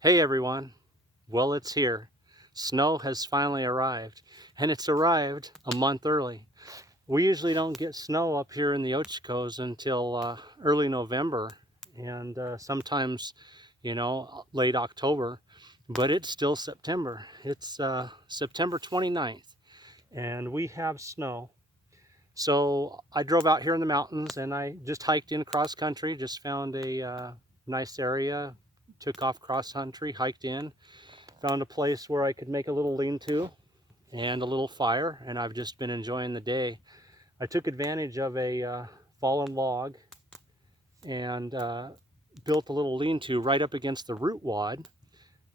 Hey everyone, well it's here. Snow has finally arrived, and it's arrived a month early. We usually don't get snow up here in the Ochicos until early November and sometimes, late October, but it's still September. It's September 29th and we have snow. So I drove out here in the mountains and I just hiked in cross country, just found a nice area, took off cross country, hiked in, found a place where I could make a little lean-to and a little fire, and I've just been enjoying the day. I took advantage of a fallen log and built a little lean-to right up against the root wad,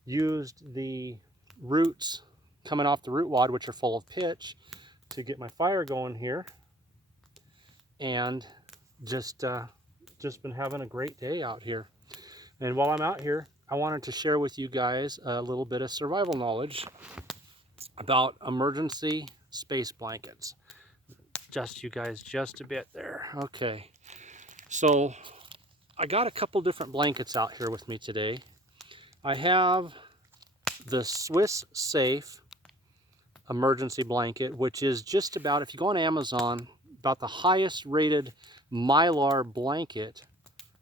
used the roots coming off the root wad, which are full of pitch, to get my fire going here, and just been having a great day out here. And while I'm out here, I wanted to share with you guys a little bit of survival knowledge about emergency space blankets. Just you guys just a bit there. Okay, so I got a couple different blankets out here with me today. I have the Swiss Safe emergency blanket, which is just about, if you go on Amazon, about the highest rated Mylar blanket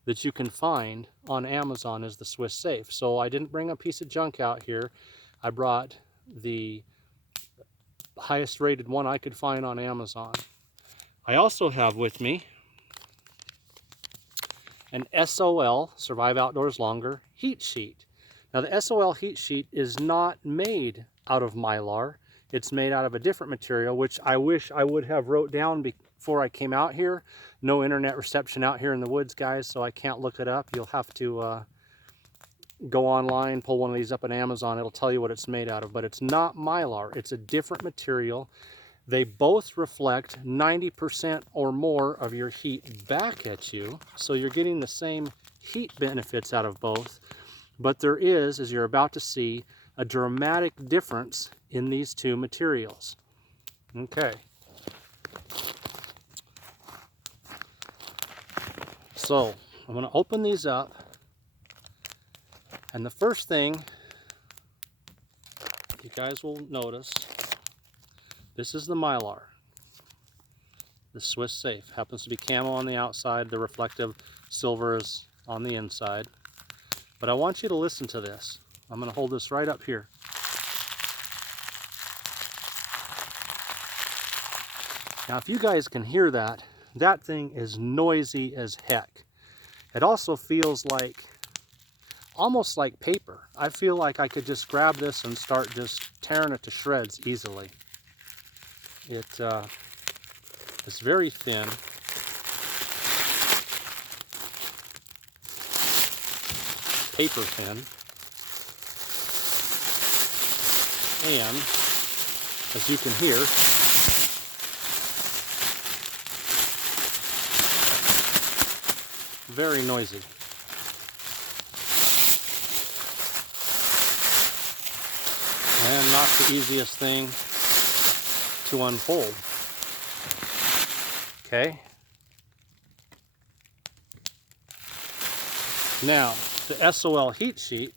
that you can find on Amazon is the Swiss Safe. So I didn't bring a piece of junk out here. I brought the highest rated one I could find on Amazon. I also have with me an SOL, Survive Outdoors Longer, heat sheet. Now the SOL heat sheet is not made out of Mylar. It's made out of a different material, which I wish I would have wrote down before I came out here. No internet reception out here in the woods, guys, so I can't look it up. You'll have to go online, pull one of these up on Amazon. It'll tell you what it's made out of, but it's not Mylar. It's a different material. They both reflect 90% or more of your heat back at you, so you're getting the same heat benefits out of both. But there is, as you're about to see, a dramatic difference in these two materials. Okay. So I'm going to open these up, and the first thing you guys will notice, this is the Mylar, the Swiss Safe. Happens to be camo on the outside, the reflective silver is on the inside. But I want you to listen to this. I'm going to hold this right up here. Now if you guys can hear that, that thing is noisy as heck. It also feels like, almost like paper. I feel like I could just grab this and start just tearing it to shreds easily. It's very thin. Paper thin. And, as you can hear, very noisy. And not the easiest thing to unfold. Okay. Now, the SOL heat sheet,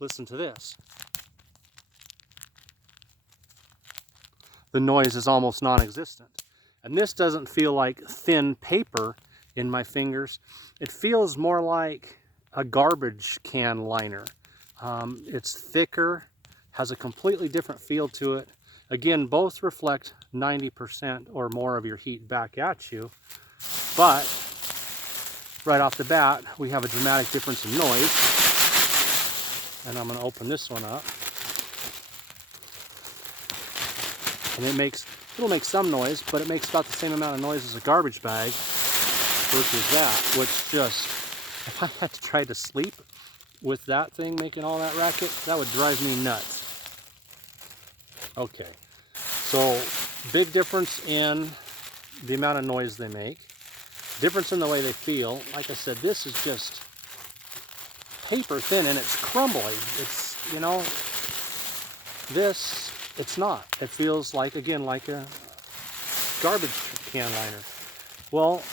listen to this. The noise is almost non-existent. And this doesn't feel like thin paper in my fingers. It feels more like a garbage can liner. It's thicker, has a completely different feel to it. Again, both reflect 90% or more of your heat back at you, but right off the bat, we have a dramatic difference in noise. And I'm going to open this one up. And it'll make some noise, but it makes about the same amount of noise as a garbage bag versus that, which just, if I had to try to sleep with that thing making all that racket, that would drive me nuts. Okay, so big difference in the amount of noise they make, difference in the way they feel. Like I said, this is just paper thin and it's crumbly. It's, this, it's not. It feels like, again, like a garbage can liner. Well,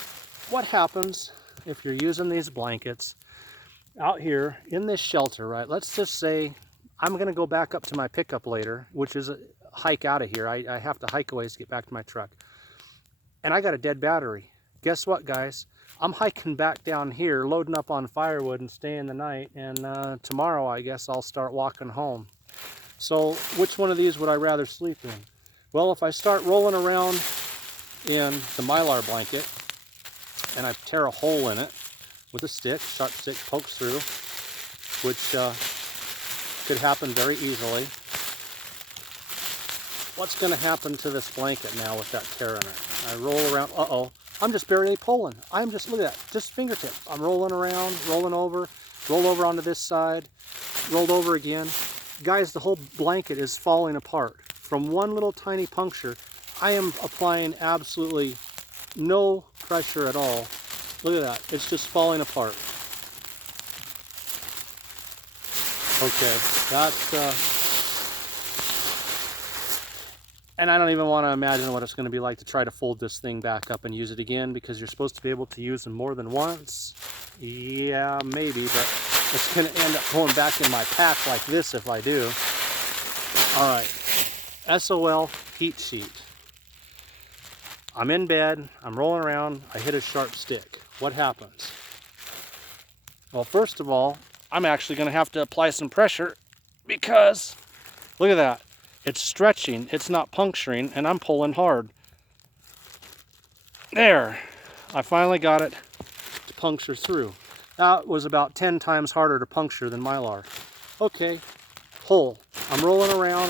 what happens if you're using these blankets out here in this shelter, right? Let's just say I'm gonna go back up to my pickup later, which is a hike out of here. I have to hike a ways to get back to my truck. And I got a dead battery. Guess what, guys? I'm hiking back down here, loading up on firewood and staying the night. And tomorrow, I guess I'll start walking home. So which one of these would I rather sleep in? Well, if I start rolling around in the Mylar blanket and I tear a hole in it with a stick, sharp stick pokes through, which could happen very easily. What's going to happen to this blanket now with that tear in it? I roll around, I'm just barely pulling. I'm just, look at that, just fingertip. I'm rolling around, rolling over, roll over onto this side, rolled over again. Guys, the whole blanket is falling apart. From one little tiny puncture, I am applying absolutely no pressure at all. Look at that, it's just falling apart. Okay, that's, and I don't even want to imagine what it's going to be like to try to fold this thing back up and use it again, because you're supposed to be able to use them more than once. Yeah, maybe, but it's going to end up going back in my pack like this if I do. All right, SOL heat sheet. I'm in bed, I'm rolling around, I hit a sharp stick. What happens? Well, first of all, I'm actually going to have to apply some pressure because, look at that. It's stretching, it's not puncturing, and I'm pulling hard. There, I finally got it to puncture through. That was about 10 times harder to puncture than Mylar. Okay, pull. I'm rolling around.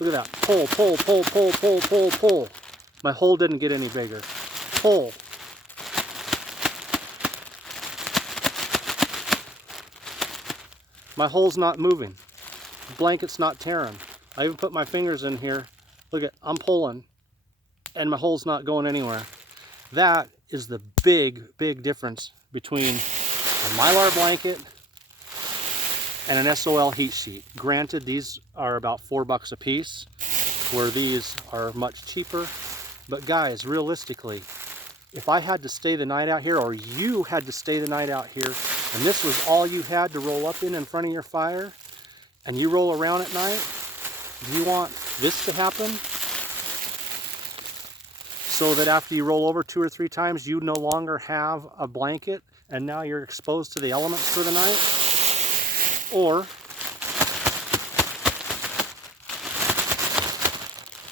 Look at that. Pull, pull, pull, pull, pull, pull, pull. My hole didn't get any bigger. Pull. My hole's not moving. The blanket's not tearing. I even put my fingers in here. Look at, I'm pulling and my hole's not going anywhere. That is the big, big difference between a Mylar blanket and an SOL heat sheet. Granted, these are about $4 a piece, where these are much cheaper. But guys, realistically, if I had to stay the night out here, or you had to stay the night out here, and this was all you had to roll up in front of your fire, and you roll around at night, do you want this to happen? So that after you roll over 2 or 3 times, you no longer have a blanket and now you're exposed to the elements for the night? Or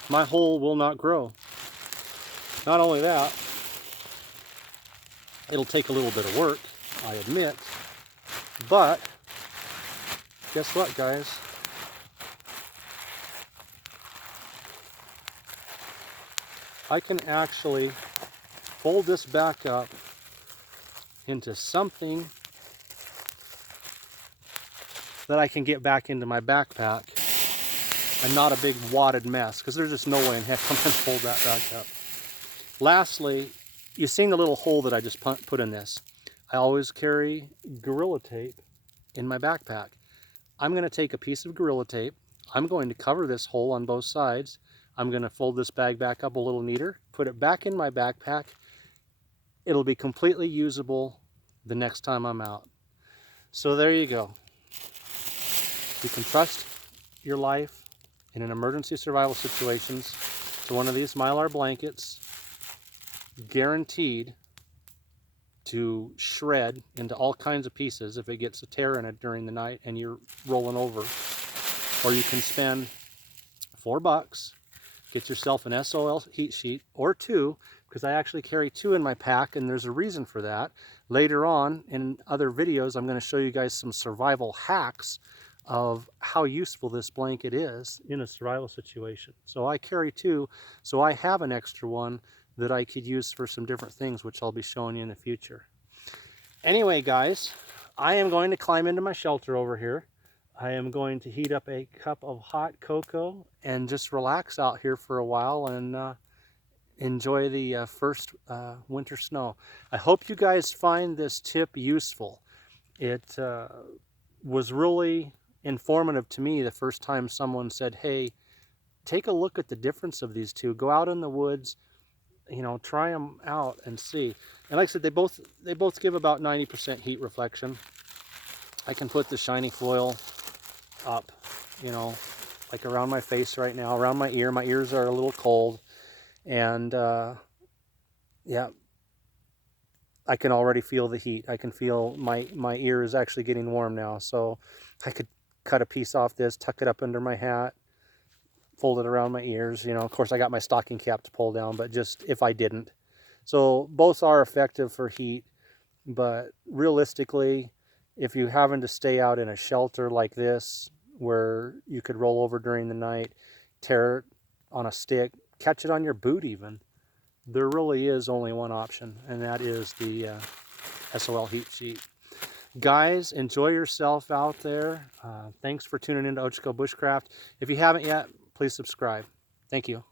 my hole will not grow. Not only that, it'll take a little bit of work, I admit, but guess what, guys? I can actually fold this back up into something that I can get back into my backpack and not a big wadded mess, because there's just no way in heck I'm going to fold that back up. Lastly, you've seen the little hole that I just put in this. I always carry Gorilla Tape in my backpack. I'm going to take a piece of Gorilla Tape. I'm going to cover this hole on both sides. I'm going to fold this bag back up a little neater, put it back in my backpack. It'll be completely usable the next time I'm out. So there you go. You can trust your life in an emergency survival situations to one of these Mylar blankets, guaranteed to shred into all kinds of pieces if it gets a tear in it during the night and you're rolling over. Or you can spend $4, get yourself an SOL heat sheet, or 2, because I actually carry 2 in my pack, and there's a reason for that. Later on in other videos, I'm going to show you guys some survival hacks of how useful this blanket is in a survival situation. So I carry 2, so I have an extra one that I could use for some different things, which I'll be showing you in the future. Anyway, guys, I am going to climb into my shelter over here. I am going to heat up a cup of hot cocoa and just relax out here for a while and enjoy the first winter snow. I hope you guys find this tip useful. It was really informative to me the first time someone said, hey, take a look at the difference of these two. Go out in the woods, you know, try them out and see. And like I said, they both give about 90% heat reflection. I can put the shiny foil up, you know, like around my face right now, around my ear. My ears are a little cold, and yeah, I can already feel the heat. I can feel my ear is actually getting warm now. So I could cut a piece off this, tuck it up under my hat, fold it around my ears. You know, of course I got my stocking cap to pull down, but just if I didn't. So both are effective for heat, but realistically, if you're having to stay out in a shelter like this, where you could roll over during the night, tear it on a stick, catch it on your boot even, there really is only one option, and that is the SOL heat sheet. Guys, enjoy yourself out there. Thanks for tuning into Ochiko Bushcraft. If you haven't yet, please subscribe. Thank you.